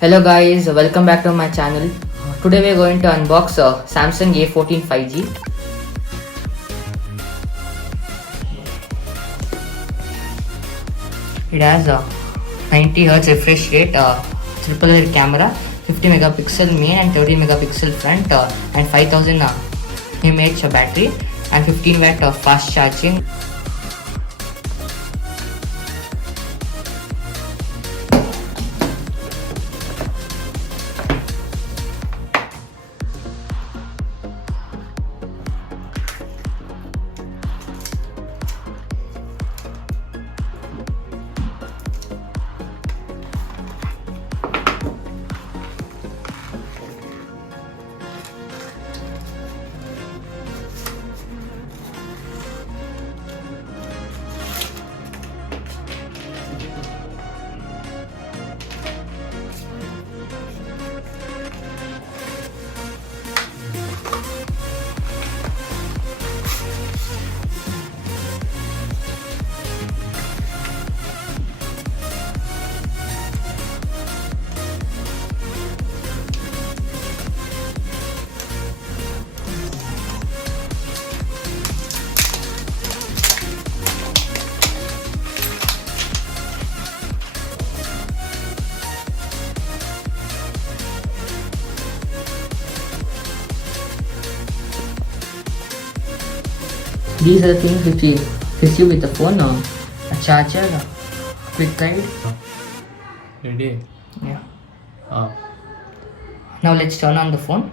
Hello guys, welcome back to my channel. Today we are going to unbox Samsung a14 5G. It has a 90Hz refresh rate, triple layer camera, 50 megapixel main and 30 megapixel front, and 5000 mAh battery and 15 watt fast charging. These are the things which you receive with the phone, a charger, quick guide. Ready? Yeah. Ah. Now let's turn on the phone.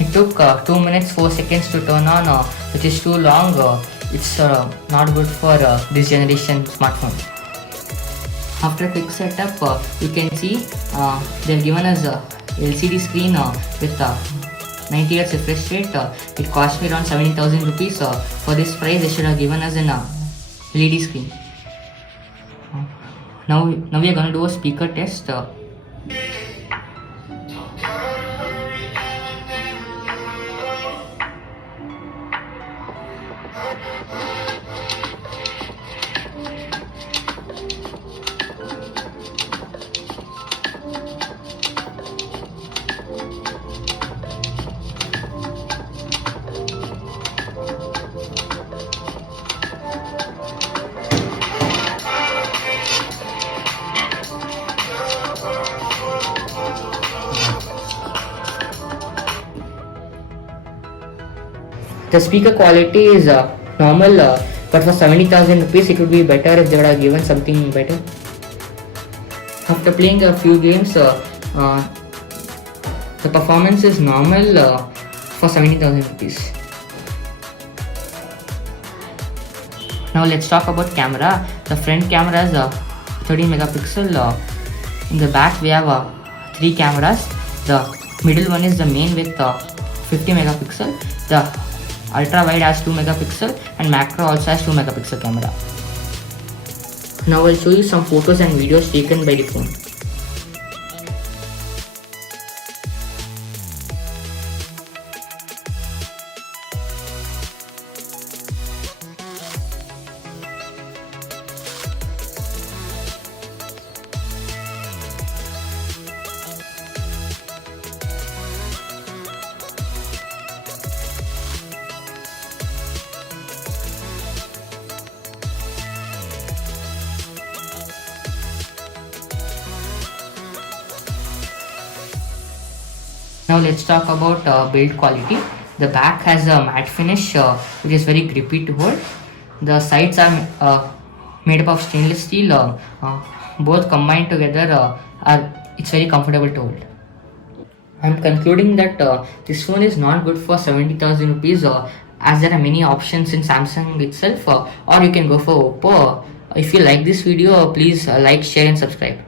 It took 2 minutes 4 seconds to turn on, which is too long. It's not good for this generation smartphone. After quick setup, you can see they've given us a LCD screen with 90Hz refresh rate. It cost me around 17,000 rupees. For this price, they should have given us an LED screen. Now we are gonna do a speaker test. The speaker quality is normal, but for 70,000 rupees it would be better if they would have given something better. After playing a few games, the performance is normal for 70,000 rupees. Now let's talk about camera. The front camera is 13 megapixel. In the back we have 3 cameras. The middle one is the main with 50 megapixel. The ultra wide has 2 megapixel and macro also has 2 megapixel camera. Now I'll show you some photos and videos taken by the phone. Now let's talk about build quality. The back has a matte finish which is very grippy to hold. The sides are made up of stainless steel. Both combined together it's very comfortable to hold. I'm concluding that this phone is not good for 70,000 rupees as there are many options in Samsung itself or you can go for Oppo. If you like this video, please like, share and subscribe.